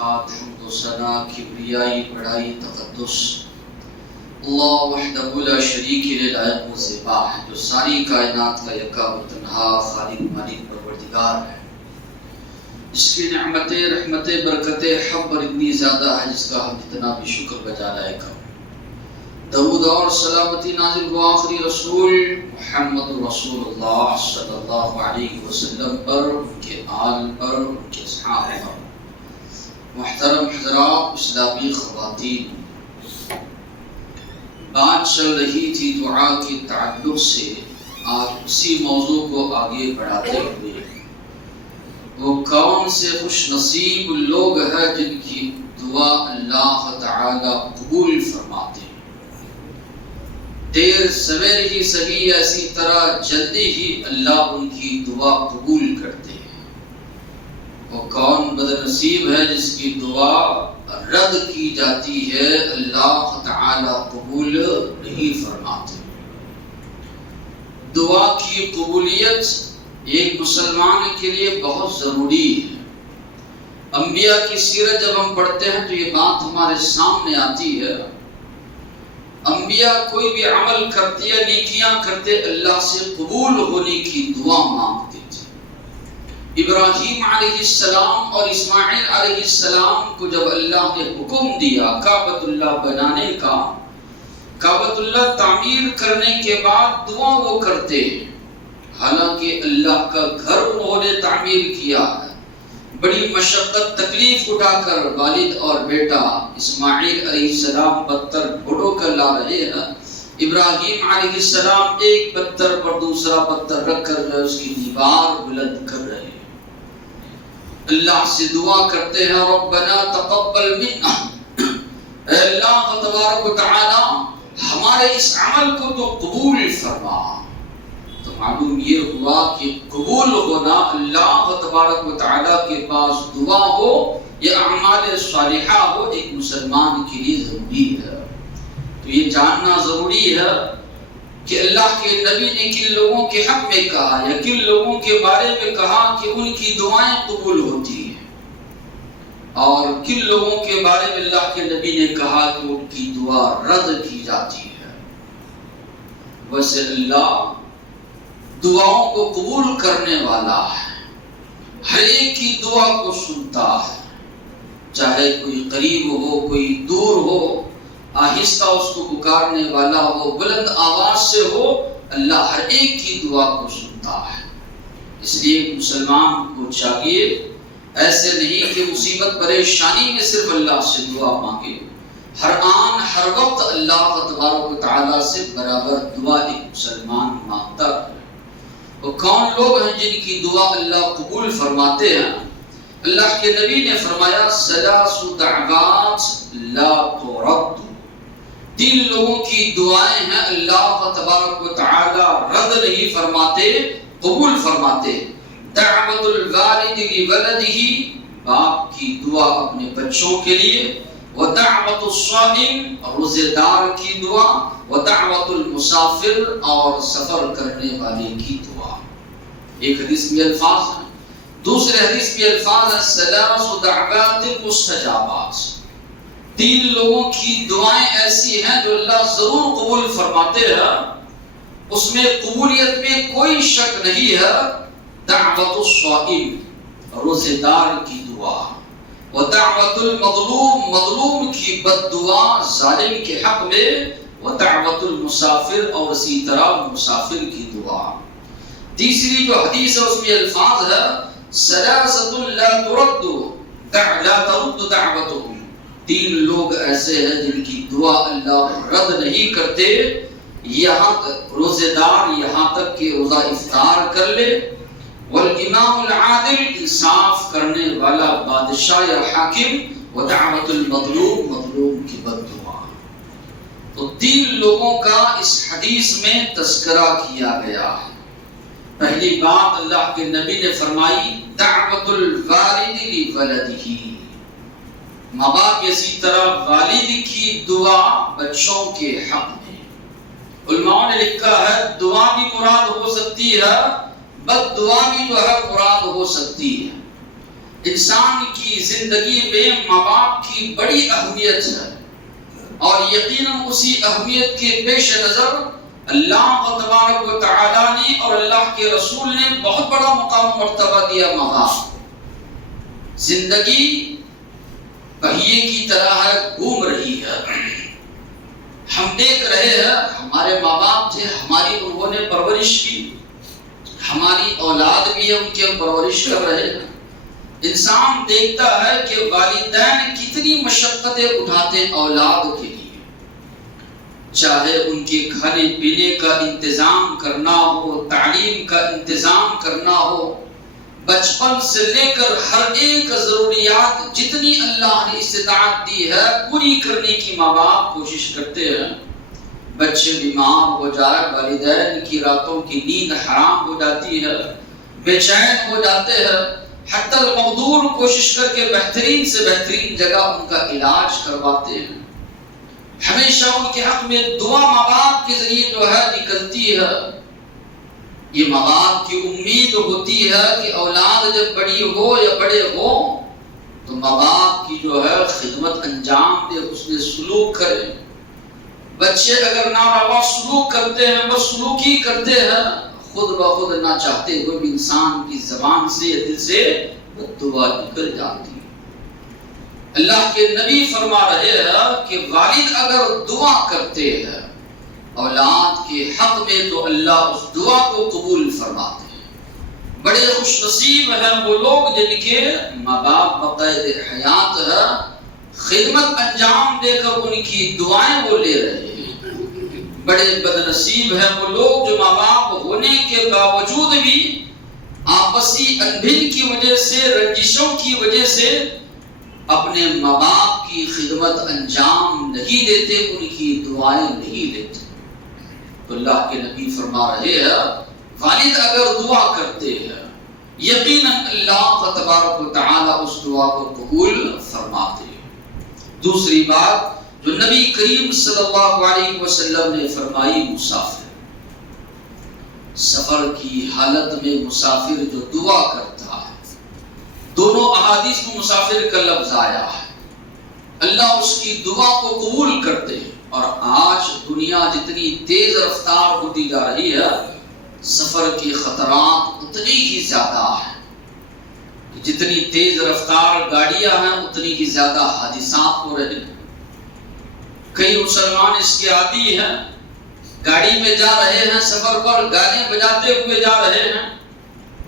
صفات حمد و ثنا کبریائی بڑائی تقدس اللہ وحدہ لا شریک له لائق و زیبا ہے، جو ساری کائنات کا یکا و تنہا خالق مالک پروردگار ہے، جس کی نعمتیں رحمتیں برکتیں حب اور اتنی زیادہ ہے جس کا ہم اتنا بھی شکر بجا لائے کریں۔ درود اور سلامتی نازل ہو آخری رسول محمد رسول اللہ صلی اللہ علیہ وسلم پر، ان کے آل پر، ان کے اصحاب پر۔ محترم حضرات، اسلامی خواتین، بات چل رہی تھی دعا کے تعلق سے، آج اسی موضوع کو آگے بڑھاتے ہوئے وہ کون سے خوش نصیب لوگ ہیں جن کی دعا اللہ تعالی قبول فرماتے ہیں، دیر سویر ہی صحیح، ایسی طرح جلدی ہی اللہ ان کی دعا قبول کرتے ہیں۔ وہ کون بدنصیب ہے جس کی دعا رد کی جاتی ہے، اللہ تعالی قبول نہیں فرماتے۔ دعا کی قبولیت ایک مسلمان کے لیے بہت ضروری ہے۔ انبیاء کی سیرت جب ہم پڑھتے ہیں تو یہ بات ہمارے سامنے آتی ہے، انبیاء کوئی بھی عمل کرتے یا نیکیاں کرتے اللہ سے قبول ہونے کی دعا مانگتے تھے۔ ابراہیم علیہ السلام اور اسماعیل علیہ السلام کو جب اللہ نے حکم دیا کعبۃ اللہ بنانے کا، کعبۃ اللہ تعمیر کرنے کے بعد دعا وہ کرتے ہیں، حالانکہ اللہ کا گھر انہوں نے تعمیر کیا ہے، بڑی مشقت تکلیف اٹھا کر والد اور بیٹا اسماعیل علیہ السلام پتھر ڈھونڈ کر لا رہے ہیں، ابراہیم علیہ السلام ایک پتھر پر دوسرا پتھر رکھ کر اس کی دیوار بلند کر رہے ہیں، اللہ سے دعا کرتے ہیں ربنا تقبل منا، اے اللہ تبارک و تعالی ہمارے اس عمل کو تو قبول فرما۔ تو معلوم یہ ہوا کہ قبول ہونا اللہ تبارک و تعالیٰ کے پاس دعا ہو یا اعمال صالحہ ہو ایک مسلمان کے لیے ضروری ہے۔ تو یہ جاننا ضروری ہے کہ اللہ کے نبی نے کن لوگوں کے حق میں کہا یا کن لوگوں کے بارے میں کہا کہ ان کی دعائیں قبول ہوتی ہیں، اور کن لوگوں کے بارے میں اللہ کے نبی نے کہا کہ ان کی دعا رد کی جاتی ہے۔ ویسے اللہ دعاؤں کو قبول کرنے والا ہے، ہر ایک کی دعا کو سنتا ہے، چاہے کوئی قریب ہو کوئی دور ہو، آہستہ اس کو پکارنے والا ہو بلند آواز سے ہو، اللہ ہر ایک کی دعا کو سنتا ہے۔ اس لیے ایک مسلمان کو چاہیے ایسے نہیں کہ مصیبت پریشانی میں صرف اللہ سے دعا مانگے، ہر آن ہر وقت اللہ تبارک و تعالیٰ سے برابر دعا ایک مسلمان مانگتا ہے۔ وہ کون لوگ ہیں جن کی دعا اللہ قبول فرماتے ہیں؟ اللہ کے نبی نے فرمایا ثلاث دعوات لا ترد، تین لوگوں کی دعائیں ہیں اللہ تبارک و تعالی رد نہیں فرماتے، قبول فرماتے۔ دعوت الوالد لولدہ، باپ کی دعا اپنے بچوں کے لیے، ودعوت الصائم، روزے دار کی دعا، ودعوت المسافر، اور سفر کرنے والے کی دعا۔ ایک حدیث میں الفاظ ہیں، دوسرے حدیث میں الفاظ ہیں ثلاث دعوات مستجابات، تین لوگوں کی دعائیں ایسی ہیں جو اللہ ضرور قبول فرماتے ہیں، اس میں قبولیت میں کوئی شک نہیں ہے۔ دعوت الصائم، روزے دار کی دعا، ودعوت المظلوم، مظلوم کی بد دعا ظالم کے حق میں، ودعوت المسافر، اور اسی طرح مسافر کی دعا۔ تیسری جو حدیث ہے اس میں الفاظ ہے ثلاثۃ لا ترد دعوتهم، تین لوگ ایسے ہیں جن کی دعا اللہ رد نہیں کرتے، یہاں تک روزے دار یہاں تک کہ روزہ افطار کر لے، والامام العادل، انصاف کرنے والا بادشاہ یا حاکم، ودعوت المظلوم، مظلوم کی بد دعا۔ تو تین لوگوں کا اس حدیث میں تذکرہ کیا گیا ہے۔ پہلی بات اللہ کے نبی نے فرمائی دعوت الوالد لولدہ، ماں باپ اسی طرح والد کی دعا بچوں کے حق میں۔ علماء نے لکھا ہے دعا بھی مراد ہو سکتی ہے، بد دعا بھی جو ہے مراد ہو سکتی ہے۔ انسان کی زندگی میں ماں باپ کی بڑی اہمیت ہے، اور یقیناً اسی اہمیت کے پیش نظر اللہ تبارک و تعالیٰ نے اور اللہ کے رسول نے بہت بڑا مقام و مرتبہ دیا ماں باپ۔ زندگی پہیے کی طرح ہے، گھوم رہی ہے، ہم دیکھ رہے ہیں ہمارے ماں باپ تھے، ہماری انہوں نے پرورش کی، ہماری اولاد بھی ہم کی پرورش کر رہے ہیں۔ انسان دیکھتا ہے کہ والدین کتنی مشقتیں اٹھاتے ہیں اولاد کے لیے، چاہے ان کے کھانے پینے کا انتظام کرنا ہو، تعلیم کا انتظام کرنا ہو، بچپن سے لے کر ہر ایک ضروریات جتنی اللہ نے استطاعت دی ہے پوری کرنے کی ماں باپ کوشش کرتے ہیں۔ بچے بیمار ہو جائے، والدین کی راتوں کی نیند حرام ہو جاتی ہے، بے چین ہو جاتے ہیں، حتی المقدور کوشش کر کے بہترین سے بہترین جگہ ان کا علاج کرواتے ہیں۔ ہمیشہ ان کے حق میں دعا ماں باپ کے ذریعے جو ہے نکلتی ہے۔ یہ ماں باپ کی امید ہوتی ہے کہ اولاد جب بڑی ہو یا بڑے ہو تو ماں باپ کی جو ہے خدمت انجام دے، اس نے سلوک کرے۔ بچے اگر ناروا سلوک کرتے ہیں، بس سلوکی کرتے ہیں، خود بخود نہ چاہتے ہوئے بھی انسان کی زبان سے یا دل سے بد دعا نکل جاتی ہے۔ اللہ کے نبی فرما رہے ہیں کہ والد اگر دعا کرتے ہیں اولاد کے حق میں تو اللہ اس دعا کو قبول فرماتے ہیں۔ بڑے خوش نصیب ہیں وہ لوگ جن کے ماں باپ بقید حیات ہے، خدمت انجام دے کر ان کی دعائیں وہ لے رہے ہیں۔ بڑے بد نصیب ہیں وہ لوگ جو ماں باپ ہونے کے باوجود بھی آپسی انبن کی وجہ سے، رنجشوں کی وجہ سے اپنے ماں باپ کی خدمت انجام نہیں دیتے، ان کی دعائیں نہیں لیتے۔ تو اللہ کے نبی فرما رہے ہیں والد اگر دعا کرتے ہیں یقیناً اللہ تبارک و تعالی اس دعا کو قبول فرماتے ہیں۔ دوسری بات جو نبی کریم صلی اللہ علیہ وسلم نے فرمائی، مسافر سفر کی حالت میں مسافر جو دعا کرتا ہے، دونوں احادیث میں مسافر کا لفظ آیا ہے، اللہ اس کی دعا کو قبول کرتے ہیں۔ اور آج دنیا جتنی تیز رفتار ہوتی جا رہی ہے، سفر کے خطرات اتنی ہی زیادہ ہیں، جتنی تیز رفتار گاڑیاں ہیں اتنی ہی زیادہ حادثات ہو رہے ہیں۔ کئی مسلمان اس کے عادی ہیں، گاڑی میں جا رہے ہیں، سفر پر گانے بجاتے ہوئے جا رہے ہیں،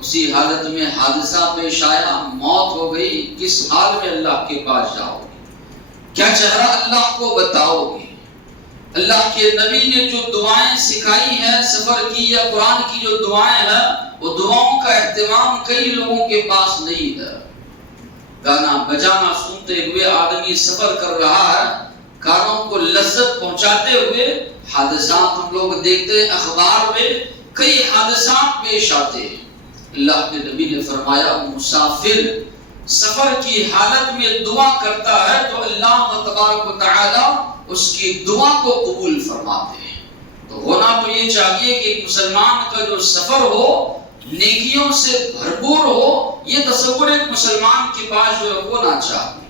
اسی حالت میں حادثہ پیش آیا، موت ہو گئی، کس حال میں اللہ کے پاس جاؤ گے؟ کیا چہرہ اللہ کو بتاؤ گے؟ اللہ کے نبی نے جو دعائیں سکھائی ہیں سفر کی یا قرآن کی جو دعائیں ہیں، وہ دعاؤں کا اہتمام کئی لوگوں کے پاس نہیں ہے۔ گانا بجانا سنتے ہوئے آدمی سفر کر رہا ہے، کانوں کو لذت پہنچاتے ہوئے حادثات ہم لوگ دیکھتے ہیں، اخبار میں کئی حادثات پیش آتے ہیں۔ اللہ کے نبی نے فرمایا مسافر سفر کی حالت میں دعا کرتا ہے تو اللہ تبارک و تعالی اس کی دعا کو قبول فرماتے ہیں۔ تو ہونا تو یہ چاہیے کہ ایک مسلمان کا جو سفر ہو نیکیوں سے بھرپور ہو، یہ تصور ایک مسلمان کے پاس جو ہونا چاہیے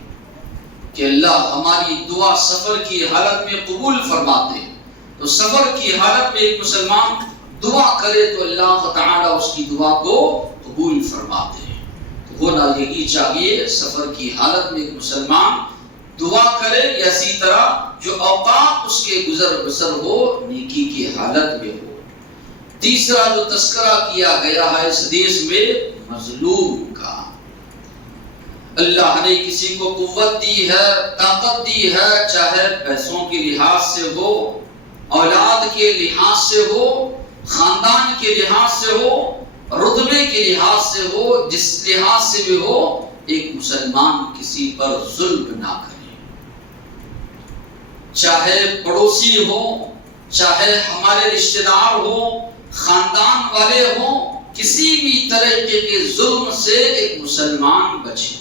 کہ اللہ ہماری دعا سفر کی حالت میں قبول فرماتے ہیں۔ تو سفر کی حالت میں ایک مسلمان دعا کرے تو اللہ تعالیٰ اس کی دعا کو قبول فرماتے ہیں۔ تو ہونا یہی چاہیے سفر کی حالت میں ایک مسلمان دعا کرے، یا اسی طرح جو اوقات اس کے گزر بسر ہو نیکی کی حالت میں ہو۔ تیسرا جو تذکرہ کیا گیا ہے اس حدیث میں مظلوم کا، اللہ نے کسی کو قوت دی ہے، طاقت دی ہے، چاہے پیسوں کے لحاظ سے ہو، اولاد کے لحاظ سے ہو، خاندان کے لحاظ سے ہو، رتبے کے لحاظ سے ہو، جس لحاظ سے بھی ہو، ایک مسلمان کسی پر ظلم نہ کرے، چاہے پڑوسی ہو، چاہے ہمارے رشتہ دار ہو، خاندان والے ہوں، کسی بھی طریقے کے ظلم سے ایک مسلمان بچے۔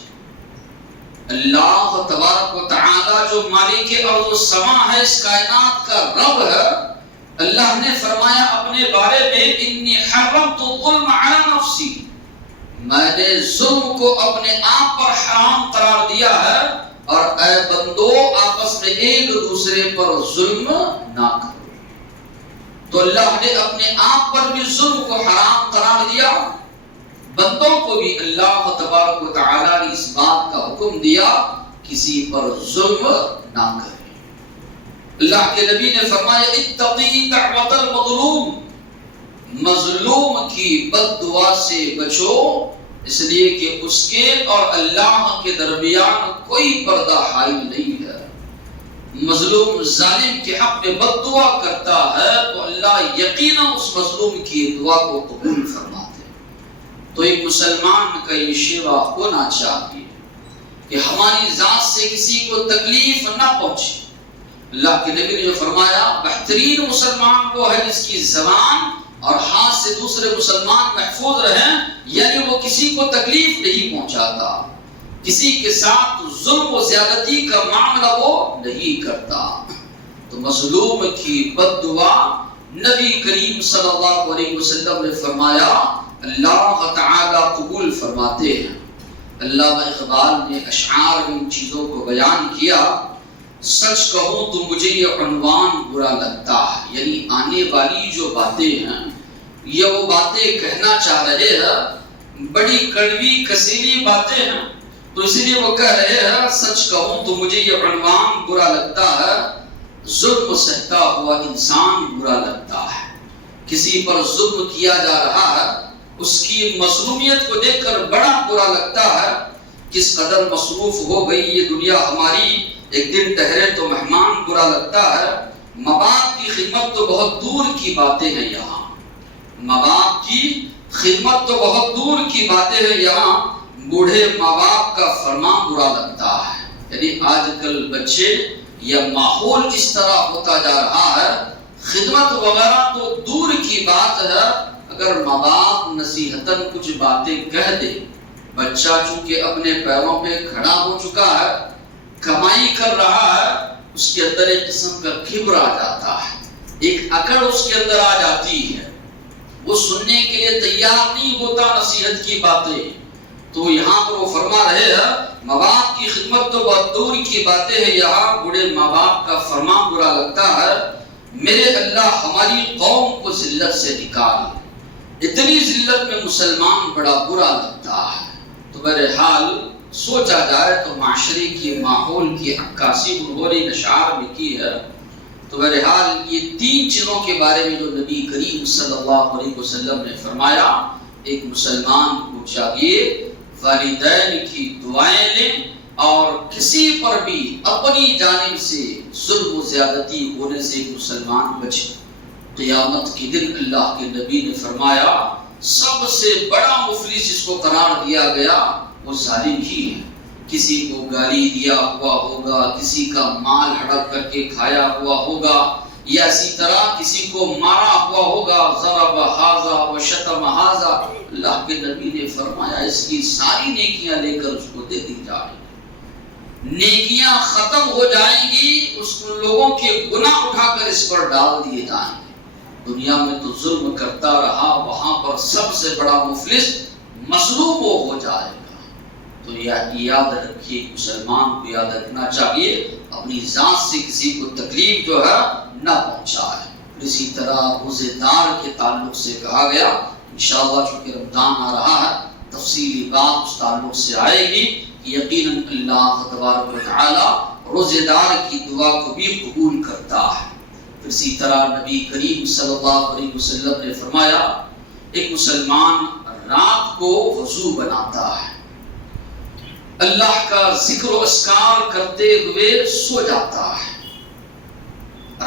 اللہ تبارک و تعالی جو مالک ارض و سما ہے، اس کائنات کا رب ہے، اللہ نے فرمایا اپنے بارے میں انی حرمت الظلم علی نفسی، میں نے ظلم کو اپنے آپ پر حرام قرار دیا ہے اور اے بندو آپس میں ایک دوسرے پر ظلم نہ کرو۔ تو اللہ نے اپنے آپ پر بھی ظلم کو حرام قرار دیا، بندوں کو بھی اللہ تبارک و تعالی نے اس بات کا حکم دیا کسی پر ظلم نہ کرے۔ اللہ کے نبی نے فرمایا اتقی دعوت المظلوم، مظلوم کی بد دعا سے بچو، اس لیے کہ اس کے اور اللہ کے درمیان کوئی پردہ حائل نہیں ہے۔ مظلوم ظالم کے حق میں بد دعا کرتا ہے تو اللہ یقیناً اس مظلوم کی دعا کو قبول فرماتے ہیں۔ تو ایک مسلمان کا یہ شیوا ہونا چاہیے کہ ہماری ذات سے کسی کو تکلیف نہ پہنچے۔ اللہ کے نبی نے جو فرمایا بہترین مسلمان وہ ہے جس کی زبان اور ہاتھ سے دوسرے مسلمان محفوظ رہیں، یعنی وہ کسی کو تکلیف نہیں پہنچاتا، کسی کے ساتھ ظلم و زیادتی کا معاملہ وہ نہیں کرتا۔ تو مظلوم کی بد دعا نبی کریم صلی اللہ علیہ وسلم نے فرمایا اللہ تعالی قبول فرماتے ہیں۔ علامہ اقبال نے اشعار میں ان چیزوں کو بیان کیا، سچ کہوں تو مجھے یہ عنوان برا لگتا ہے، یعنی آنے والی جو باتیں ہیں یہ وہ باتیں کہنا چاہ رہے ہیں، بڑی کڑوی کسیلی باتیں ہیں، تو اس لیے وہ کہہ رہے ہیں سچ کہوں تو مجھے یہ عنوان برا لگتا ہے، ظلم سہتا ہوا انسان برا لگتا ہے۔ کسی پر ظلم کیا جا رہا ہے، اس کی مظلومیت کو دیکھ کر بڑا برا لگتا ہے، کس قدر مصروف ہو گئی یہ دنیا ہماری، ایک دن ٹھہرے تو مہمان برا لگتا ہے۔ ماں باپ کی خدمت تو بہت دور کی باتیں ہیں یہاں، ماں باپ کی خدمت تو بہت دور کی باتیں ہیں یہاں، بوڑھے ماں باپ کا فرمان برا لگتا ہے۔ یعنی آج کل بچے یا ماحول اس طرح ہوتا جا رہا ہے، خدمت وغیرہ تو دور کی بات ہے، اگر ماں باپ نصیحتاً کچھ باتیں کہہ دے، بچہ چونکہ اپنے پیروں پہ کھڑا ہو چکا ہے، کمائی کر رہا ہے، اس کے اندر ایک قسم کا کبر آ جاتا ہے، ایک اکڑ اس کے اندر آ جاتی ہے، وہ سننے کے لیے تیار نہیں ہوتا نصیحت کی باتیں۔ تو یہاں پر وہ فرما رہے ہیں ماں باپ کی خدمت تو بہت دور کی باتیں ہیں یہاں، بوڑھے ماں باپ کا فرمان برا لگتا ہے۔ میرے اللہ ہماری قوم کو ذلت سے نکال، اتنی ذلت میں مسلمان بڑا برا لگتا ہے۔ تو بہرحال سوچا جائے تو معاشرے کی ماحول کی عکاسی انہوں نے اشعار میں کی ہے۔ تو بہرحال یہ تین چیزوں کے بارے میں جو نبی کریم صلی اللہ علیہ وسلم نے فرمایا، ایک مسلمان کو چاہیے والدین کی دعائیں لیں اور کسی پر بھی اپنی جانب سے ظلم و زیادتی ہونے سے مسلمان بچے۔ قیامت کے دن اللہ کے نبی نے فرمایا سب سے بڑا مفلس جس کو قرار دیا گیا وہ ظالم ہی ہے۔ کسی کو گالی دیا ہوا ہوگا، کسی کا مال ہڑپ کر کے کھایا ہوا ہوگا، یا اسی طرح کسی کو مارا ہوا ہوگا، ضرب ھذا و شتم ھذا، اللہ کے نبی نے فرمایا اس کی ساری نیکیاں لے کر اس کو دے دی جائیں گی، نیکیاں ختم ہو جائیں گی، اس لوگوں کے گناہ اٹھا کر اس پر ڈال دیے جائیں گے۔ دنیا میں تو ظلم کرتا رہا، وہاں پر سب سے بڑا مفلس مظلوم وہ ہو جائے گا۔ تو یاد رکھیے، مسلمان کو یاد رکھنا چاہیے اپنی ذات سے کسی کو تکلیف جو ہے نہ پہنچائے۔ اسی طرح روزے دار کے تعلق سے کہا گیا، انشاءاللہ چونکہ رمضان آ رہا ہے تفصیلی بات اس تعلق سے آئے گی، یقیناً اللہ تبارک و تعالی روزے دار کی دعا کو بھی قبول کرتا ہے۔ اسی طرح نبی کریم صلی اللہ علیہ وسلم نے فرمایا ایک مسلمان رات کو وضو بناتا ہے، اللہ کا ذکر و اذکار کرتے ہوئے سو جاتا ہے،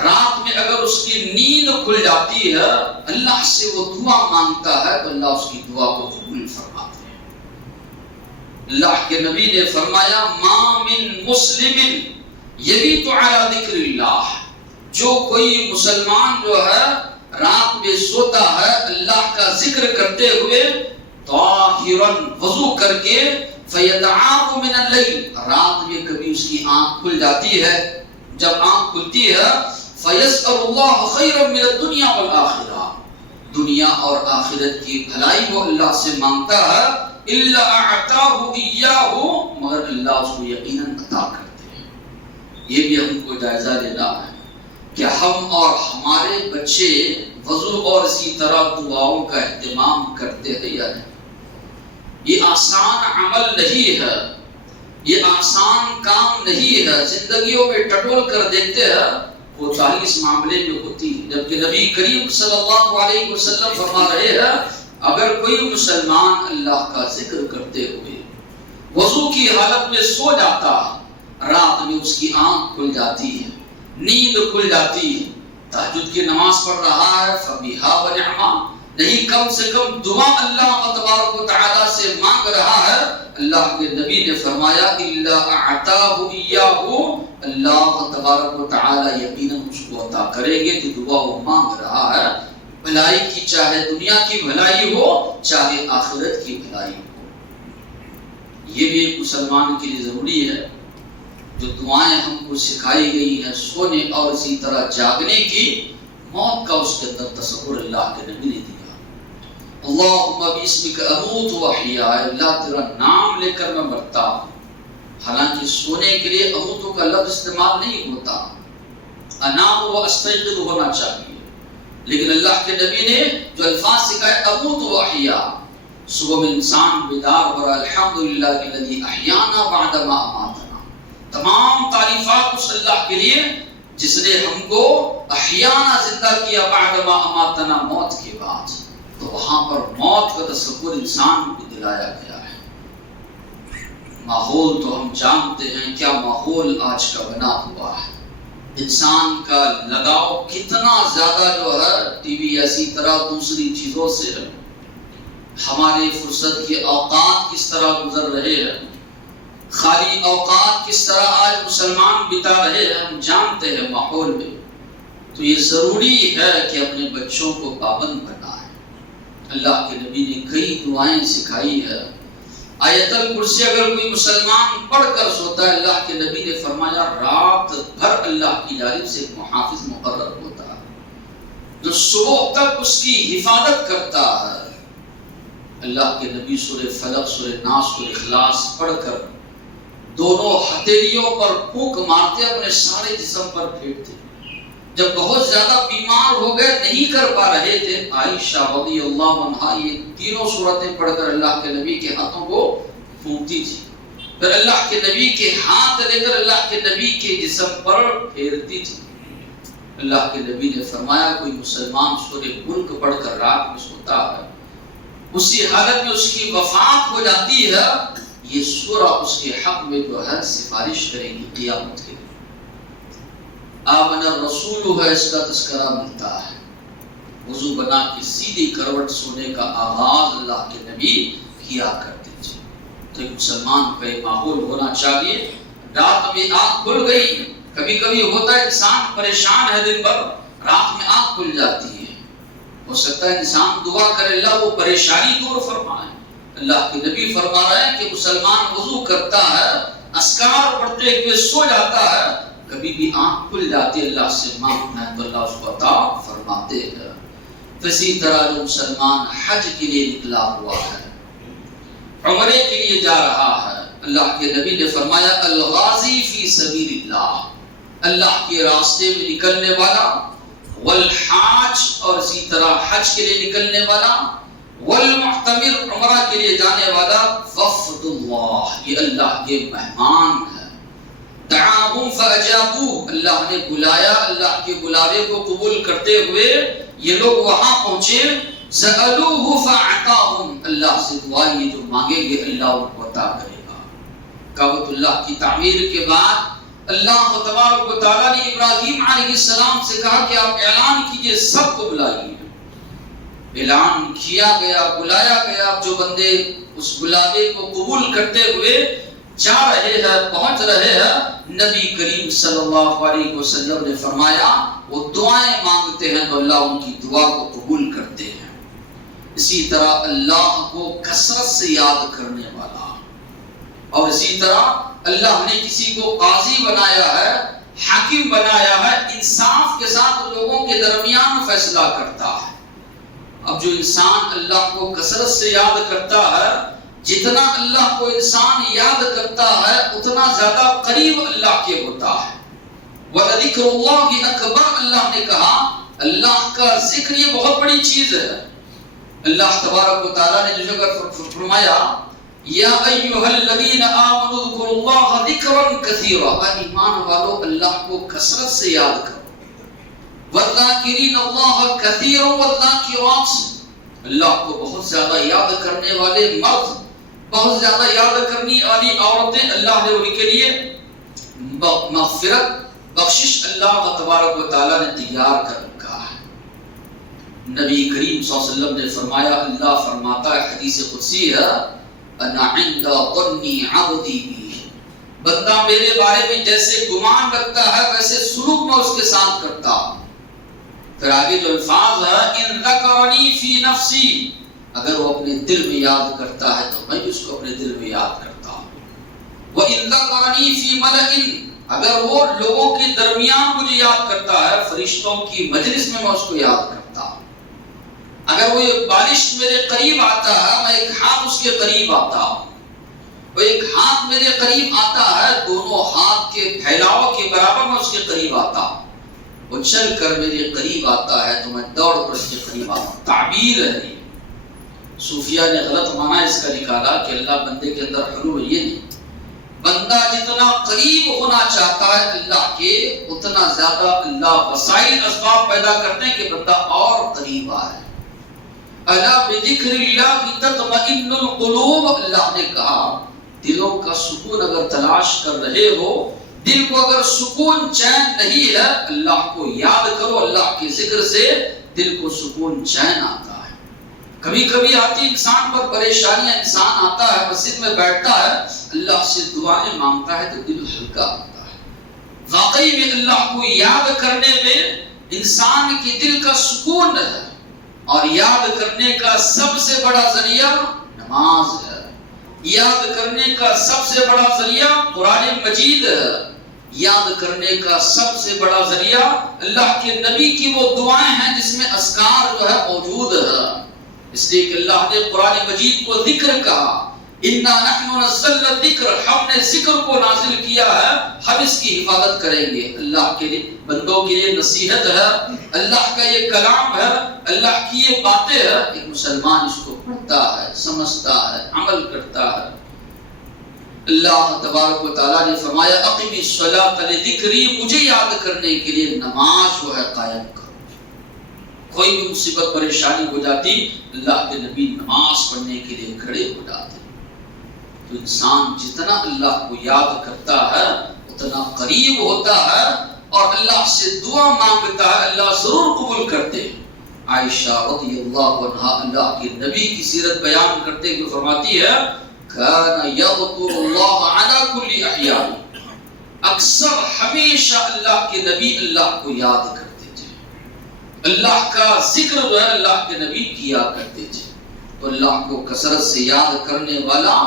رات میں اگر اس کی نیند کھل جاتی ہے اللہ سے وہ دعا مانگتا ہے تو اللہ اس کی دعا کو قبول فرماتے ہیں۔ اللہ کے نبی نے فرمایا ما من مسلم یبیت علی ذکر اللہ، جو کوئی مسلمان جو ہے رات میں سوتا ہے اللہ کا ذکر کرتے ہوئے طاہرا وضو کر کے، فیدعاہ من اللیل، رات میں کبھی اس کی آنکھ کھل جاتی ہے، جب آنکھ کھلتی ہے فیسأل اللہ خیرا من الدنیا والآخرہ، دنیا اور آخرت کی بھلائی وہ اللہ سے مانگتا ہے، الا اعطاه ایاہ، مگر اللہ اس کو یقیناً عطا کرتے ہیں۔ یہ بھی ہم کو جائزہ لینا ہے کہ ہم اور ہمارے بچے وضو اور اسی طرح دعاؤں کا اہتمام کرتے ہیں یا نہیں۔ یہ آسان عمل نہیں ہے، یہ آسان کام نہیں ہے، زندگیوں میں ٹٹول کر دیتے ہیں، وہ 40 معاملے میں ہوتی ہے، جبکہ نبی کریم صلی اللہ علیہ وسلم فرما رہے ہیں اگر کوئی مسلمان اللہ کا ذکر کرتے ہوئے وضو کی حالت میں سو جاتا ہے، رات میں اس کی آنکھ کھل جاتی ہے، نیند کھل جاتی ہے، تہجد کی نماز پڑھ رہا ہے، فبیہا ونعما، نہیں کم سے کم دعا اللہ تبارک و تعالی سے مانگ رہا ہے، اللہ کے نبی نے فرمایا الا اعطاہ ایاہ، اللہ تبارک و تعالی یقیناً اس کو عطا کریں گے جو دعا وہ مانگ رہا ہے، بھلائی کی، چاہے دنیا کی بھلائی ہو چاہے آخرت کی بھلائی ہو۔ یہ بھی ایک مسلمان کے لیے ضروری ہے جو دعائیں ہم کو سکھائی گئی ہیں سونے اور اسی طرح جاگنے کی، موت کا اس کے اندر تصور اللہ کے نبی نے دیا۔ اللہم باسمک اموت و احیا، اللہ تیرا نام لے کر میں مرتا ہوں۔ حالانکہ سونے کے لیے اموت کا لفظ استعمال نہیں ہوتا، انام و استيقظ ہونا چاہیے، لیکن اللہ کے نبی نے جو الفاظ سکھائے اموت و احیا، صبح میں انسان بیدار ہو رہا، الحمدللہ الذی احیانا بعد ما اماتنا، تمام تعریفات اس اللہ کے لیے جس نے ہم کو احیانا زندہ کیا بعد ما اماتنا، موت کے بعد۔ تو وہاں پر موت کا تصور انسان کو دلایا گیا ہے۔ ماحول تو ہم جانتے ہیں کیا ماحول آج کا بنا ہوا ہے، انسان کا لگاؤ کتنا زیادہ جو ہے ٹی وی ایسی طرح دوسری چیزوں سے ہے، ہمارے فرصت کے اوقات کس طرح گزر رہے ہیں، خالی اوقات کس طرح آج مسلمان بتا رہے ہیں، ہم جانتے ہیں ماحول میں۔ تو یہ ضروری ہے کہ اپنے بچوں کو پابند بنائیں۔ اللہ کے نبی نے کئی دعائیں سکھائی ہے، آیت الکرسی اگر کوئی مسلمان پڑھ کر سوتا ہے، اللہ کے نبی نے فرمایا رات بھر اللہ کی جانب سے ایک محافظ مقرر ہوتا ہے جو صبح تک اس کی حفاظت کرتا ہے۔ اللہ کے نبی سورہ فلق، سورہ ناس، سورہ اخلاص پڑھ کر دونوں ہتھیلیوں پر پھونک مارتے، اپنے سارے جسم پر پھینکتے۔ جب بہت زیادہ بیمار ہو گئے، نہیں کر پا رہے تھے، عائشہ رضی اللہ عنہا یہ تینوں صورتیں پڑھ کر اللہ کے نبی کے ہاتھوں کو پھونکتی تھی، پھر اللہ کے نبی کے ہاتھ لے کر اللہ کے نبی کے جسم پر پھیرتی تھی۔ اللہ کے نبی نے فرمایا کوئی مسلمان سورہ ملک پڑھ کر رات میں سوتا ہے، اسی حالت میں اس کی وفات ہو جاتی ہے، یہ سورہ اس کے حق میں جو ہے سفارش کرے گی قیامت کے لیے۔ آمن الرسول ہے، اس کا تذکرہ ملتا ہے۔ وضو بنا کے سیدھی کروٹ سونے کا آغاز اللہ کے نبی کیا کرتے تھے۔ تو ایک مسلمان کا ایک ماحول ہونا چاہیے، رات میں آنکھ کھل گئی، کبھی کبھی ہوتا ہے انسان پریشان ہے دن بھر، رات میں آنکھ کھل جاتی ہے، ہو سکتا ہے انسان دعا کرے اللہ وہ پریشانی دور فرمائے۔ اللہ کے نبی فرما رہے ہیں کہ مسلمان وضو کرتا ہے، اذکار پڑھتے ہوئے سو جاتا ہے، کبھی بھی آنکھ کھل جاتی ہے، اللہ سے مانگنا ہے تو اللہ اس کو عطا فرماتے ہیں۔ اسی طرح جو مسلمان حج کے لیے نکلا ہوا ہے، عمرے کے لیے جا رہا ہے، اللہ کے نبی نے فرمایا الغازی فی سبیل اللہ، اللہ کے راستے میں نکلنے والا، والحاج اور اسی طرح حج کے لیے نکلنے والا، والمعتمر عمرہ کے لیے جانے والا، وفد اللہ یہ اللہ کے مہمان ہیں۔ دعاہم فاجابوہ اللہ نے بلایا، اللہ کے بلاوے کو قبول کرتے ہوئے یہ لوگ وہاں پہنچے، سألوہ فاعطاہم اللہ سے دعا یہ جو مانگیں گے اللہ ان کو عطا کرے گا۔ کعبۃ اللہ کی تعمیر کے بعد اللہ تبارک و تعالیٰ نے ابراہیم علیہ السلام سے کہا کہ آپ اعلان کیجئے، سب کو بلائیے۔ اعلان کیا گیا، بلایا گیا، جو بندے اس بلاوے کو قبول کرتے ہوئے جا رہے ہیں، پہنچ رہے ہیں، نبی کریم صلی اللہ علیہ وسلم نے فرمایا وہ دعائیں مانگتے ہیں تو اللہ ان کی دعا کو قبول کرتے ہیں۔ اسی طرح اللہ کو کثرت سے یاد کرنے والا، اور اسی طرح اللہ نے کسی کو قاضی بنایا ہے، حاکم بنایا ہے، انصاف کے ساتھ لوگوں کے درمیان فیصلہ کرتا ہے۔ اب جو انسان اللہ کو کثرت سے یاد کرتا ہے، جتنا اللہ کو انسان یاد کرتا ہے اتنا زیادہ قریب اللہ کے ہوتا ہے۔ وَلَذِكْرُ اللَّهِ أَكْبَرُ، اللہ نے کہا اللہ کا ذکر یہ بہت بڑی چیز ہے۔ اللہ تبارک و تعالیٰ نے جو جگہ فرمایا یا ایھا الذین آمنوا اذکروا اللہ ذکرا کثیرا، ایمان والو اللہ کو کثرت سے یاد کرو۔ والذاکرین اللہ کثیرا والذاکرات، اللہ کو بہت زیادہ یاد کرنے والے مرد، بہت زیادہ یاد کرنے والی عورتیں اللہ نے ان کے لیے مغفرت بخشش اللہ تبارک و تعالیٰ نے تیار کر رکھا ہے۔ نبی کریم صلی اللہ علیہ وسلم نے فرمایا، اللہ فرماتا ہے حدیث قدسی ہے، انا عند ظن عبدی بی، بندہ میرے بارے میں جیسے گمان رکھتا ہے ویسے سلوک میں اس کے ساتھ کرتا ہوں۔ پھر آگے جو الفاظ ہے ان ذکرنی فی نفسی، اگر وہ اپنے دل میں یاد کرتا ہے تو میں اس کو اپنے دل میں یاد کرتا ہوں۔ وَإِن ذَكَرَنِي فِي مَلَئٍ، اگر وہ لوگوں کے درمیان مجھے یاد کرتا ہے، فرشتوں کی مجلس میں اس کو یاد کرتا ہوں۔ اگر وہ ایک بالش میرے قریب آتا ہے، میں ایک ہاتھ اس کے قریب آتا ہوں، وہ ایک ہاتھ میرے قریب آتا ہے، دونوں ہاتھ کے پھیلاؤ کے برابر میں اس کے قریب آتا ہوں، وہ چل کر میرے قریب آتا ہے تو میں دوڑ کر اس کے قریب آتا ہوں۔ تعبیر ہے، صوفیہ نے غلط معنی اس کا نکالا کہ اللہ بندے کے اندر حلول ہے، یہ نہیں، بندہ جتنا قریب ہونا چاہتا ہے اللہ کے اتنا زیادہ اللہ وسائل اسباب پیدا کرتے ہیں کہ بندہ اور قریب آئے۔ الا بذکر اللہ تطمئن القلوب، اللہ نے کہا دلوں کا سکون اگر تلاش کر رہے ہو، دل کو اگر سکون چین نہیں ہے، اللہ کو یاد کرو، اللہ کے ذکر سے دل کو سکون چین آتا ہے۔ کبھی کبھی آتی انسان پر پریشانیاں، انسان آتا ہے مسجد میں بیٹھتا ہے، اللہ سے دعائیں مانگتا ہے تو دل ہلکا ہوتا ہے۔ واقعی میں اللہ کو یاد کرنے میں انسان کے دل کا سکون ہے، اور یاد کرنے کا سب سے بڑا ذریعہ نماز ہے، یاد کرنے کا سب سے بڑا ذریعہ قرآن مجید ہے، یاد کرنے کا سب سے بڑا ذریعہ اللہ کے نبی کی وہ دعائیں ہیں جس میں اذکار جو ہے موجود ہے۔ اس لیے کہ اللہ نے قرآن مجید کو ذکر کہا، اِنَّا نَحْنُ نَزَّلْنَا الذِّكْرَ، ہم نے ذکر کو نازل کیا ہے، ہم اس کی حفاظت کریں گے۔ اللہ کے لیے بندوں کے لیے نصیحت ہے، اللہ کا یہ کلام ہے، اللہ کی یہ باتیں ہیں، ایک مسلمان اس کو پڑھتا ہے، سمجھتا ہے، عمل کرتا ہے۔ اللہ تبارک و تعالیٰ نے فرمایا اقم الصلاۃ لذکری، مجھے یاد کرنے کے لیے نماز جو ہے قائم کرو۔ کوئی بھی مصیبت پریشانی ہو جاتی، اللہ کے نبی نماز پڑھنے کے لیے کھڑے ہو جاتے۔ تو انسان جتنا اللہ کو یاد کرتا ہے اتنا قریب ہوتا ہے اور اللہ سے دعا مانگتا ہے، اللہ ضرور قبول کرتے ہیں۔ عائشہ رضی اللہ عنہا اللہ کے نبی کی سیرت بیان کرتے ہوئے فرماتی ہے کان یذکر اللہ علی کل احیان، اکثر ہمیشہ اللہ کے نبی اللہ کو یاد کرتے تھے، اللہ کا ذکر جو ہے اللہ کے نبی کیا کرتے تھے۔ تو اللہ کو کثرت سے یاد کرنے والا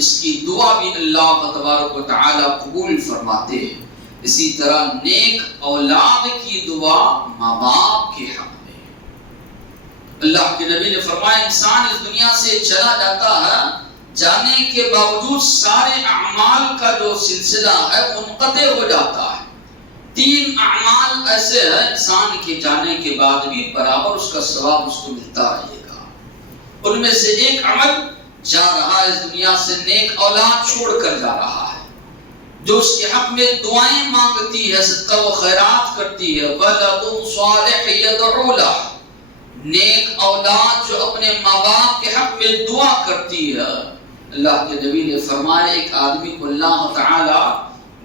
اس کی دعا بھی اللہ تبارک و تعالی قبول فرماتے ہیں۔ اسی طرح نیک اولاد کی دعا ماں باپ کے حق میں، اللہ کے نبی نے فرمایا انسان اس دنیا سے چلا جاتا ہے، جانے کے باوجود سارے اعمال کا جو سلسلہ ہے منقطع ہو جاتا ہے۔ 3 اعمال ایسے ہیں انسان کے جانے کے بعد بھی برابر اس کا ثواب اس کو ملتا رہے گا۔ ان میں سے ایک عمل جا رہا ہے اس دنیا سے، نیک اولاد چھوڑ کر جا رہا ہے جو اس کے حق میں دعائیں مانگتی ہے، صدقہ و خیرات کرتی ہے۔ ولد صالح یدعو لہ، نیک اولاد جو اپنے ماں باپ کے حق میں دعا کرتی ہے۔ اللہ کے نبی نے فرمایا ایک آدمی کو اللہ تعالی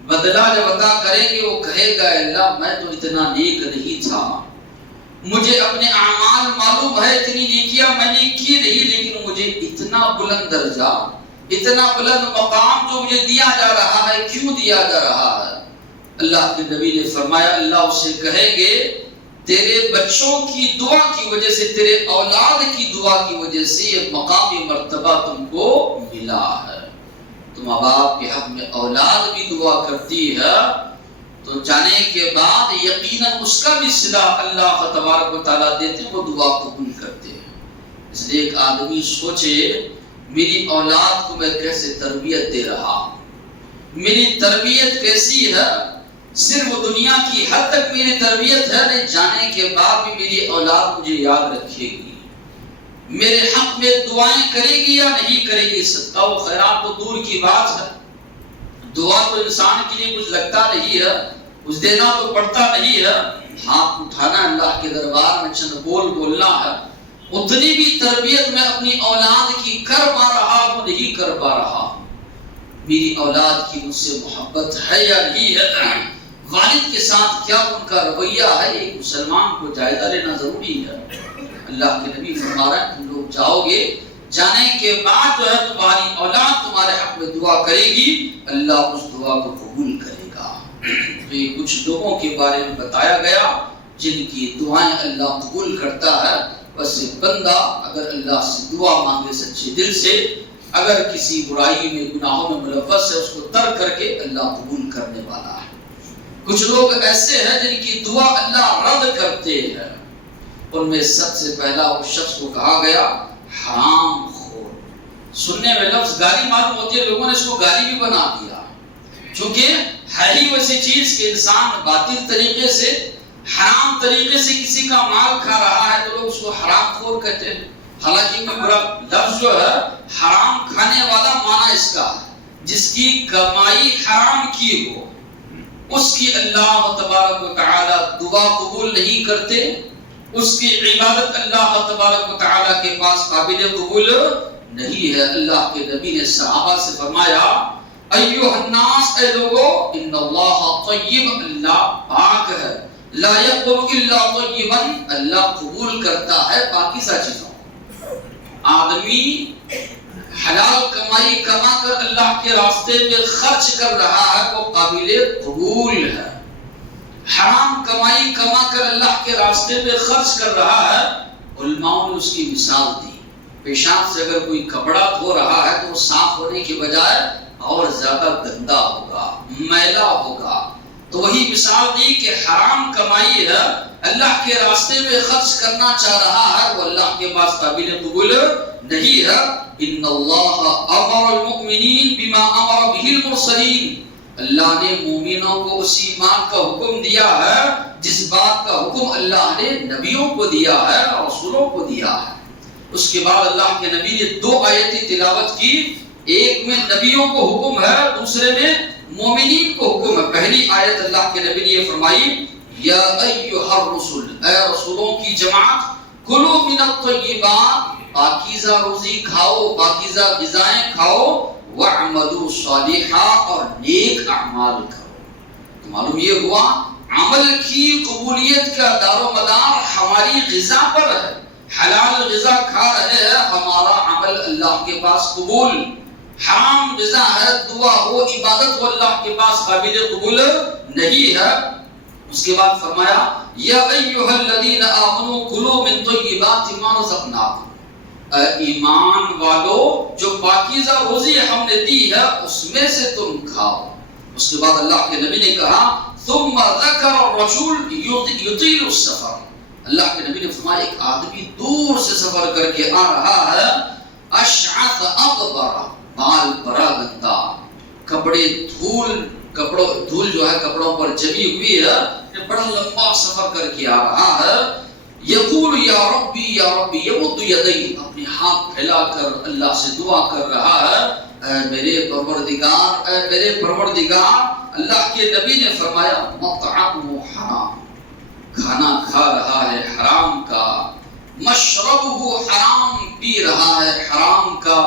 بدلہ جب عطا کریں گے وہ کہے گا اللہ میں تو اتنا نیک نہیں تھا، مجھے اپنے اعمال معلوم ہے اتنی نیکیاں میں نے کی نہیں، لیکن مجھے اتنا بلند درجہ، اتنا بلند مقام جو مجھے دیا جا رہا ہے کیوں دیا جا رہا ہے؟ اللہ کے نبی نے فرمایا اللہ اسے کہیں گے تیرے بچوں کی دعا کی وجہ سے، تیرے اولاد کی دعا کی وجہ سے یہ مقامی مرتبہ تم کو ملا ہے۔ تو ماں باپ کے حق میں اولاد بھی دعا کرتی ہے تو جانے کے بعد یقیناً اس کا بھی صلہ اللہ تبارک و تعالیٰ دیتے ہیں، وہ دعا قبول کرتے ہیں۔ اس لیے ایک آدمی سوچے میری اولاد کو میں کیسے تربیت دے رہا ہوں، میری تربیت کیسی ہے، صرف دنیا کی حد تک میری تربیت ہے، نہیں جانے کے بعد بھی میری اولاد مجھے یاد رکھے گی، میرے حق میں دعائیں کرے گی یا نہیں کرے گی۔ صدقہ و خیرات تو دور کی بات ہے، دعا تو انسان کے لیے کچھ لگتا نہیں ہے، کچھ دینا تو پڑتا نہیں ہے، ہاتھ اٹھانا اللہ کے دربار میں چند بول بولنا ہے، اتنی بھی تربیت میں اپنی اولاد کی کر پا رہا ہوں نہیں کر پا رہا ہوں، میری اولاد کی مجھ سے محبت ہے یا نہیں ہے، والد کے ساتھ کیا ان کا رویہ ہے، ایک مسلمان کو جائزہ لینا ضروری ہے۔ اللہ کے نبی فرما رہے ہیں تم لوگ جاؤ گے، جانے کے بعد جو ہے تمہاری اولاد تمہارے حق میں دعا کرے گی، اللہ اس دعا کو قبول کرے گا۔ تو یہ کچھ لوگوں کے بارے میں بتایا گیا جن کی دعائیں اللہ قبول کرتا ہے۔ بس بندہ اگر اللہ سے دعا مانگے سچے دل سے، اگر کسی برائی میں گناہوں میں ملوث ہے، اس کو ترک کر کے اللہ قبول کرنے والا ہے۔ کچھ لوگ ایسے ہیں جن کی دعا اللہ رد کرتے ہیں، ان میں سب سے پہلا اس شخص کو کہا گیا حرام خور۔ سننے میں لفظ گالی معلوم ہوتی ہے، لوگوں نے اس کو گالی بھی بنا دیا، چونکہ ہے ہی ویسی چیز کہ انسان باطل طریقے سے، حرام طریقے سے کسی کا مال کھا رہا ہے تو لوگ اس کو حرام خور کہتے ہیں۔ حالانکہ کوئی برا لفظ جو ہے حرام کھانے والا معنی اس کا ہے جس کی کمائی حرام کی ہو، اس کی اللہ تبارک و تعالی دعا قبول نہیں کرتے، اس کی عبادت اللہ تبارک و تعالی کے پاس قابل قبول نہیں ہے۔ اللہ کے نبی نے صحابہ سے فرمایا ایھا الناس، اے لوگو، ان اللہ طیب، اللہ پاک ہے، لا یقبل الا طیبا، اللہ قبول کرتا ہے پاکیزہ چیزوں۔ آدمی حلال کمائی کما کر اللہ کے راستے میں خرچ کر رہا ہے وہ قابل قبول ہے، حرام کمائی کما کر اللہ کے راستے میں خرچ کر رہا ہے۔ علماء نے اس کی مثال دی، پیشاب سے اگر کوئی کپڑا دھو رہا ہے تو وہ صاف ہونے کے بجائے اور زیادہ گندا ہوگا، میلا ہوگا، تو وہی مثال دی کہ حرام کمائی ہے، اللہ کے راستے میں خرچ کرنا چاہ رہا ہے، وہ اللہ کے پاس قابل قبول نہیں ہے۔ ان اللہ امر المؤمنین بما امر به المرسلین، اللہ نے مومنوں کو اسی بات کا حکم دیا ہے جس بات کا حکم اللہ نے نبیوں کو دیا ہے، رسولوں کو دیا ہے۔ اس کے بعد اللہ کے نبی نے 2 آیتیں تلاوت کی، ایک میں نبیوں کو حکم ہے، دوسرے میں مومنین کو حکم ہے۔ پہلی آیت اللہ کے نبی نے یہ فرمائی یا ایھا الرسل، اے رسولوں کی جماعت، کلوا من الطیبات، پاکیزہ روزی کھاؤ، پاکیزہ غذائیں کھاؤ، وَاعْمَلُوا صَالِحًا، اور نیک اعمال کرو۔ تو معلوم یہ ہوا عمل کی قبولیت کا دار و مدار ہماری غذا پر ہے، حلال غذا کھا رہے ہیں، ہمارا عمل اللہ کے پاس قبول، حرام غذا ہے، دعا ہو، عبادت ہو، اللہ کے پاس قابل قبول نہیں ہے۔ اس کے بعد فرمایا یا ایھا الذین آمنوا کلوا من طیبات ما رزقناکم، ایمان والو جو پاکیزہ روزی ہم نے دی ہے اس میں سے تم کھاؤ۔ اس کے بعد اللہ کے نبی نے کہا ثم ذکر الرجل یطیل السفر، اللہ کے نبی نے فرمایا ایک آدمی دور سے سفر کر کے آ رہا ہے، اشعث اغبر، بال بڑا گندا، کپڑے دھول جو ہے کپڑوں پر جمی ہوئی ہے، بڑا لمبا سفر کر کے آ رہا ہے، یقول یا ربی یا ربی، یمد یدیہ، اپنے ہاتھ پھیلا کر اللہ سے دعا کر رہا ہے اے میرے پروردگار، اے میرے پروردگار۔ اللہ کے نبی نے فرمایا مطعمہ حرام، کھانا کھا رہا ہے حرام کا، مشربہ حرام، پی رہا ہے حرام کا،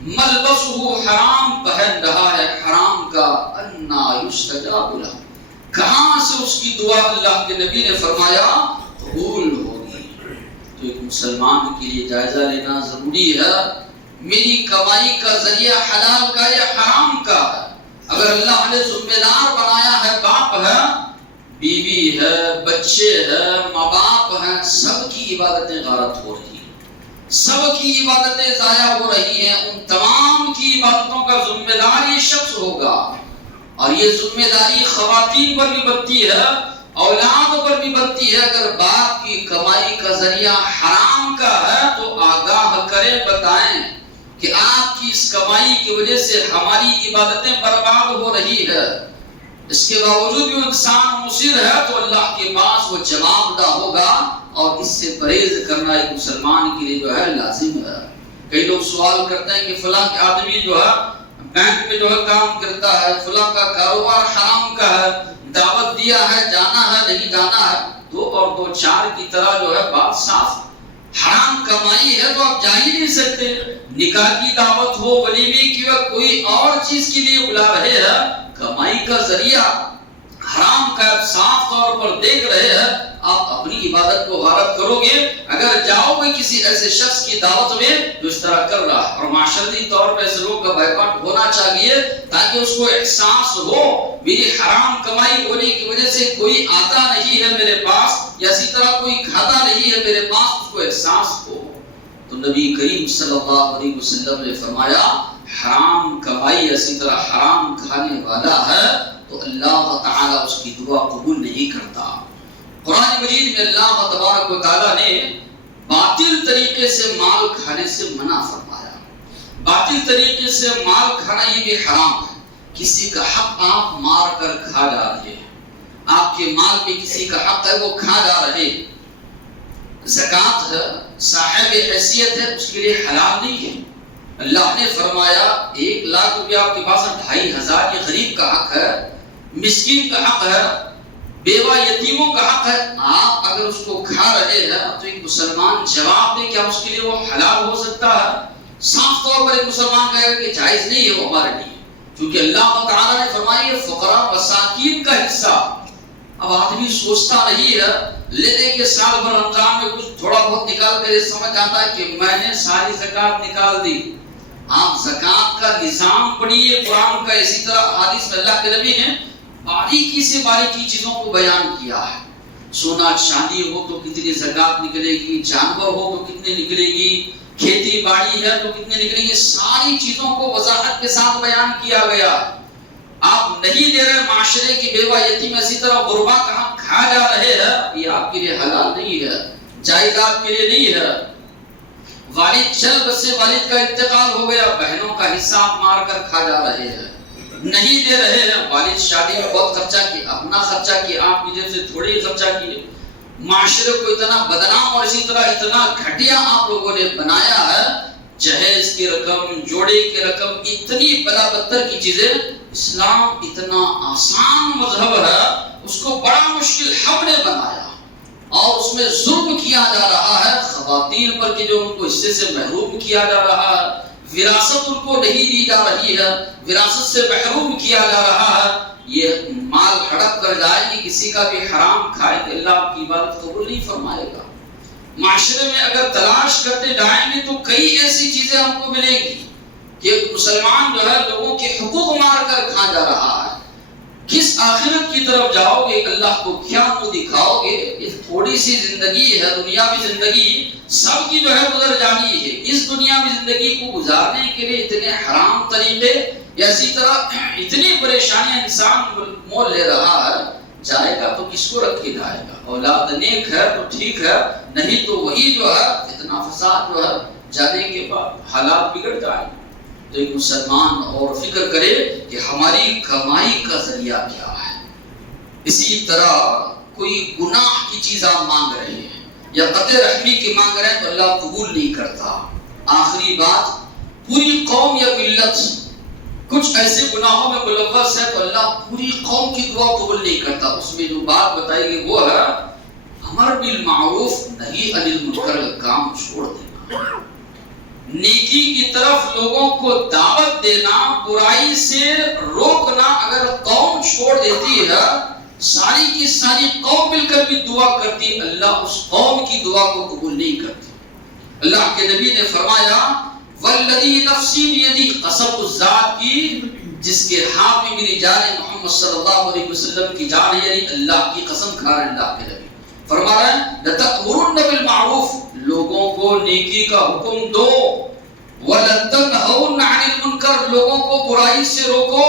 ملبسہ حرام، پہن رہا ہے حرام کا، انا یستجاب لہ، کہاں سے اس کی دعا اللہ کے نبی نے فرمایا قبول ہوگی۔ تو ایک مسلمان کے لیے جائزہ لینا ضروری ہے، میری کمائی کا ذریعہ حلال کا یا حرام کا ہے۔ اگر اللہ نے ذمہ دار بنایا ہے، باپ ہے، بیوی ہے، بچے ہیں، ماں باپ ہیں، سب کی عبادتیں غارت ہو رہی ہیں، سب کی عبادتیں ضائع ہو رہی ہیں، ان تمام کی عبادتوں کا ذمہ دار یہ شخص ہوگا، اور یہ ذمہ داری خواتین پر بھی بنتی ہے، اولاد پر بھی بنتی ہے۔ اگر باپ کی کمائی کا ذریعہ حرام کا ہے تو آگاہ کریں، بتائیں، کہ آپ کی اس کمائی کی وجہ سے ہماری عبادتیں برباد ہو رہی ہے، اس کے باوجود بھی انسان مصر ہے، تو اللہ کے پاس وہ جواب دہ ہوگا، اور اس سے پرہیز کرنا ایک مسلمان کے لیے جو ہے لازم ہے۔ کئی لوگ سوال کرتے ہیں کہ فلاں کے آدمی جو ہے بینک میں جو ہے کام کرتا ہے، فلاں کا کاروبار حرام کا ہے، دعوت دیا ہے، جانا ہے نہیں جانا ہے، دو اور دو چار کی طرح جو ہے بات صاف، حرام کمائی ہے تو آپ جا ہی نہیں سکتے۔ نکاح کی دعوت ہو، ولیمے کی ہو، کوئی اور چیز کے لیے بلا رہے ہیں، کمائی کا ذریعہ حرام کا صاف طور پر دیکھ رہے ہیں، آپ اپنی عبادت کو غارت کرو گے اگر جاؤ گے کسی ایسے شخص کی دعوت میں جو اس طرح کر رہا ہے۔ اور معاشرتی طور پر اس لوگ کا بائیکاٹ ہونا چاہیے تاکہ اس کو احساس ہو میری حرام کمائی ہونے کی وجہ سے کوئی آتا نہیں ہے میرے پاس، یا اسی طرح کوئی کھاتا نہیں ہے میرے پاس، اس کو احساس ہو۔ تو نبی کریم صلی اللہ علیہ وسلم نے فرمایا حرام کمائی اسی طرح حرام کھانے والا ہے تو اللہ تعالیٰ اس کی دعا قبول نہیں کرتا۔ قرآن مجید میں اللہ تبارک و تعالیٰ نے باطل طریقے سے مال کھانے سے منع فرمایا۔ باطل طریقے سے مال کھانا یہ بھی حرام ہے۔ کسی کا حق آپ مار کر کھا جا رہے ہیں، آپ کے مال میں کسی کا حق ہے وہ کھا جا رہے، زکوٰۃ ہے، صاحب حیثیت ہے، اس کے لیے حلال نہیں ہے۔ اللہ نے فرمایا 1,00,000 روپیہ آپ کے پاس 2,500 یہ غریب کا حق ہے، مسکین کا حق ہے، بیوہ یتیموں کا حق ہے، آپ اگر اس کو کھا رہے ہیں تو ایک مسلمان جواب دے کیا اس کے لیے وہ حلال ہو سکتا ہے؟ صاف طور پر ایک مسلمان کہے کہ جائز نہیں ہے وہ ہمارے لیے، کیونکہ اللہ تعالیٰ نے فرمایا یہ فقراء مساکین کا حصہ۔ اب آدمی سوچتا نہیں ہے، لینے کے سال بھر رمضان میں کچھ تھوڑا بہت نکال کر یہ سمجھ آتا ہے کہ میں نے ساری زکوٰۃ نکال دی۔ آپ زکوٰۃ کا نظام پڑھیے قرآن کا، اسی طرح حدیث میں اللہ کے نبی نے باریکی سے باریکی چیزوں کو بیان کیا ہے۔ سونا چاندی ہو تو کتنی زکوٰۃ نکلے گی، جانور ہو تو کتنی نکلے گی، کھیتی باڑی ہے تو کتنے نکلیں گے، ساری چیزوں کو وضاحت کے ساتھ بیان کیا گیا۔ آپ نہیں دے رہے معاشرے کی بیوہ یتیم، اسی طرح غربا کا حق کھا جا رہے ہیں، یہ آپ کے لیے حلال نہیں ہے، جائز آپ کے لیے نہیں ہے۔ والد چل بسے والد کا انتقال ہو گیا، بہنوں کا حصہ آپ مار کر کھا جا رہے ہیں، نہیں دے رہے ہیں۔ والد شادی میں بہت خرچہ کیا، اپنا خرچہ کیا، آپ کی جیب سے تھوڑی خرچہ کیے، معاشرے کو اتنا بدنام اور اسی طرح اتنا گھٹیا آپ لوگوں نے بنایا ہے، جہیز کی رقم، جوڑے کی رقم، اتنی بلا بدتر کی چیزیں۔ اسلام اتنا آسان مذہب ہے، اس کو بڑا مشکل ہم نے بنایا، اور اس میں ظلم کیا جا رہا ہے خواتین پر کہ جو ان کو حصے سے محروم کیا جا رہا ہے، وراثت ان کو نہیں دی جا رہی ہے، وراثت سے محروم کیا جا رہا ہے۔ یہ مال ہڑپ کر جائے گی، کسی کا بھی حرام کھائے تو اللہ آپ کی عبادت قبول نہیں فرمائے گا۔ معاشرے میں اگر تلاش کرتے جائیں گے تو کئی ایسی چیزیں ہم کو ملیں گی کہ ایک مسلمان جو ہے لوگوں کے حقوق مار کر کھا جا رہا ہے۔ کس آخرت کی طرف جاؤ گے، اللہ کو کیا منہ دکھاؤ گے؟ یہ تھوڑی سی زندگی ہے، دنیاوی زندگی سب کی جو ہے گزر جانی ہے۔ اس دنیاوی زندگی کو گزارنے کے لیے اتنے حرام طریقے یا اسی طرح اتنی پریشانیاں انسان مول لے رہا ہے، جائے گا تو کس کو رکھے جائے گا؟ اولاد نیک ہے تو ٹھیک ہے، نہیں تو وہی جو ہے اتنا فساد جو ہے جانے کے بعد حالات بگڑ جائیں گے۔ تو ایک مسلمان اور فکر کرے کہ ہماری کمائی کا ذریعہ کیا ہے۔ اسی طرح کوئی گناہ کی چیز آپ مانگ رہے ہیں یا قطع رحمی کی مانگ رہے ہیں تو اللہ قبول نہیں کرتا۔ آخری بات، پوری قوم یا ملت کچھ ایسے گناہوں میں ملوث ہے تو اللہ پوری قوم کی دعا قبول نہیں کرتا۔ اس میں جو بات بتائی گئی وہ ہے امر بالمعروف نہی عن المنکر کا کام چھوڑ دینا، نیکی کی طرف لوگوں کو دعوت دینا، برائی سے روکنا۔ اگر قوم چھوڑ دیتی ہے، ساری کی ساری قوم مل کر بھی دعا کرتی، اللہ اس قوم کی دعا کو قبول نہیں کرتی۔ اللہ کے نبی نے فرمایا والذی نفسی بیدی، قسم اس ذات کی جس کے ہاتھ میں میری جان محمد صلی اللہ علیہ وسلم کی جان ہے، یعنی اللہ کی قسم کھا رہے اللہ کے نبی فرما رہے ہیں لتأمرن بالمعروف، لوگوں کو نیکی کا حکم دو، وَلَتَنْهَوْنَ عَنِ الْمُنْكَرِ، لوگوں کو برائی سے روکو،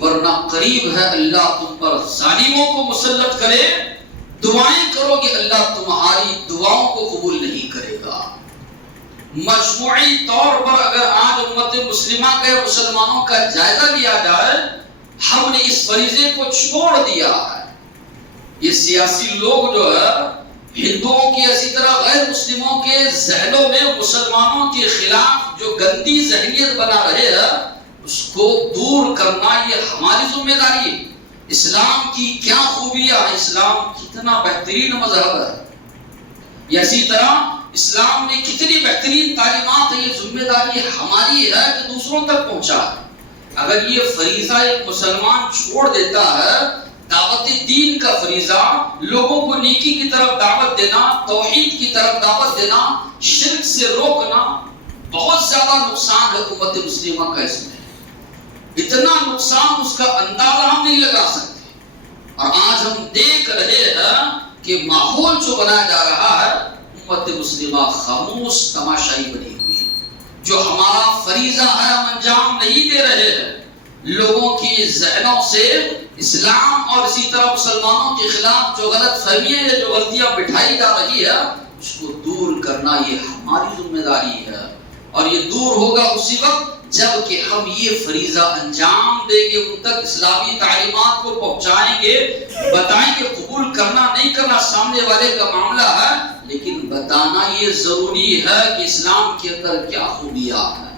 ورنہ قریب ہے اللہ تم پر ظالموں کو مسلط کرے۔ دعائیں کرو گے اللہ تمہاری دعاؤں کو قبول نہیں کرے گا۔ مجموعی طور پر اگر آج امت مسلمہ کے مسلمانوں کا جائزہ لیا جائے، ہم نے اس فریضے کو چھوڑ دیا ہے۔ یہ سیاسی لوگ جو ہے ہندوؤں کی اسی طرح غیر مسلموں کے ذہنوں میں مسلمانوں کے خلاف جو گندی ذہنیت بنا رہے ہیں، اس کو دور کرنا یہ ہماری ذمہ داری ہے۔ اسلام کی کیا خوبیاں ہیں، اسلام کتنا بہترین مذہب ہے، اسی طرح اسلام نے کتنی بہترین تعلیمات ہیں، یہ ذمہ داری ہماری ہے کہ دوسروں تک پہنچائے۔ اگر یہ فریضہ ایک مسلمان چھوڑ دیتا ہے، دعوت دین کا فریضہ، لوگوں کو نیکی کی طرف دعوت دینا، توحید کی طرف دعوت دینا، شرک سے روکنا، بہت زیادہ نقصان ہے امت مسلمہ کا اس میں، اتنا نقصان اس کا اندازہ ہم نہیں لگا سکتے۔ اور آج ہم دیکھ رہے ہیں کہ ماحول جو بنایا جا رہا ہے، امت مسلمہ خاموش تماشائی بنی ہوئی ہے۔ جو ہمارا فریضہ ہے ہم انجام نہیں دے رہے ہیں، لوگوں کی ذہنوں سے اسلام اور اسی طرح مسلمانوں کے خلاف جو غلط فہمیاں یا جو غلطیاں بٹھائی جا رہی ہے، اس کو دور کرنا یہ ہماری ذمہ داری ہے۔ اور یہ دور ہوگا اسی وقت جب کہ ہم یہ فریضہ انجام دیں گے، ان تک اسلامی تعلیمات کو پہنچائیں گے، بتائیں کہ قبول کرنا نہیں کرنا سامنے والے کا معاملہ ہے، لیکن بتانا یہ ضروری ہے کہ اسلام کے اندر کیا خوبیاں ہیں،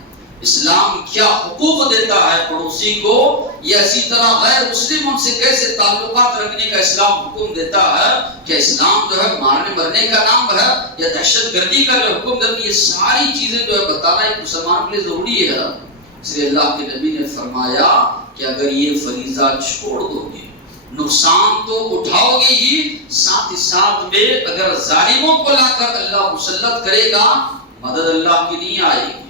اسلام کیا حقوق دیتا ہے پڑوسی کو، یا اسی طرح غیر مسلم ان سے کیسے تعلقات رکھنے کا اسلام حکم دیتا ہے، کہ اسلام جو ہے مارنے مرنے کا نام ہے یا دہشت گردی کا جو حکم دیتا ہے، یہ ساری چیزیں جو ہے بتانا ایک مسلمان کے لیے ضروری ہے۔ اس لیے اللہ کے نبی نے فرمایا کہ اگر یہ فریضہ چھوڑ دو گے، نقصان تو اٹھاؤ گے ہی، ساتھ ہی ساتھ میں اگر ظالموں کو لا کر اللہ مسلط کرے گا، مدد اللہ کی نہیں آئے گی،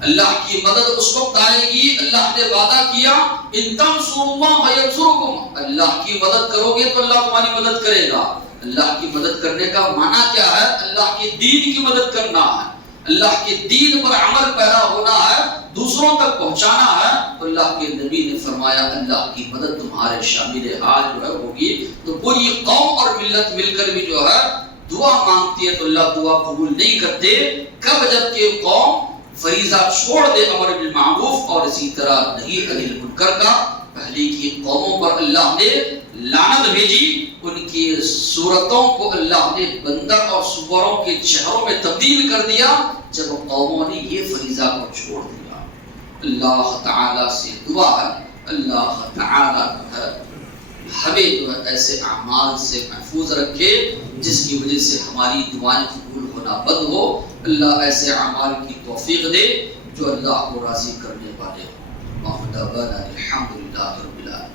اللہ کی مدد اس وقت آئے گی، اللہ نے وعدہ کیا ان تنصروا اللہ ینصرکم، اللہ کی مدد کرو گے تو اللہ تمہاری مدد کرے گا۔ اللہ کی مدد کرنے کا معنی کیا ہے؟ اللہ کے دین کی مدد کرنا ہے، اللہ کے دین پر عمل پیرا ہونا ہے، دوسروں تک پہنچانا ہے۔ تو اللہ کے نبی نے فرمایا اللہ کی مدد تمہارے شامل حال جو ہے ہوگی۔ تو کوئی قوم اور ملت مل کر بھی جو ہے دعا مانگتی ہے تو اللہ دعا قبول نہیں کرتے، کب؟ جب کہ قوم فریضہ چھوڑ دے امر بالمعروف اور اسی طرح نہی عن المنکر کا۔ پہلے کی قوموں پر اللہ نے لعنت بھیجی، ان کی صورتوں کو اللہ نے بندر اور سوروں کے چہروں میں تبدیل کر دیا جب قوموں نے یہ فریضہ کو چھوڑ دیا۔ اللہ تعالیٰ سے دعا ہے اللہ تعالیٰ ہمیں جو ہے ایسے اعمال سے محفوظ رکھے جس کی وجہ سے ہماری دعائیں قبول ہونا بند ہو۔ اللہ ایسے اعمال کی توفیق دے جو اللہ کو راضی کرنے والے ہوں۔ الحمدللہ رب العالمین۔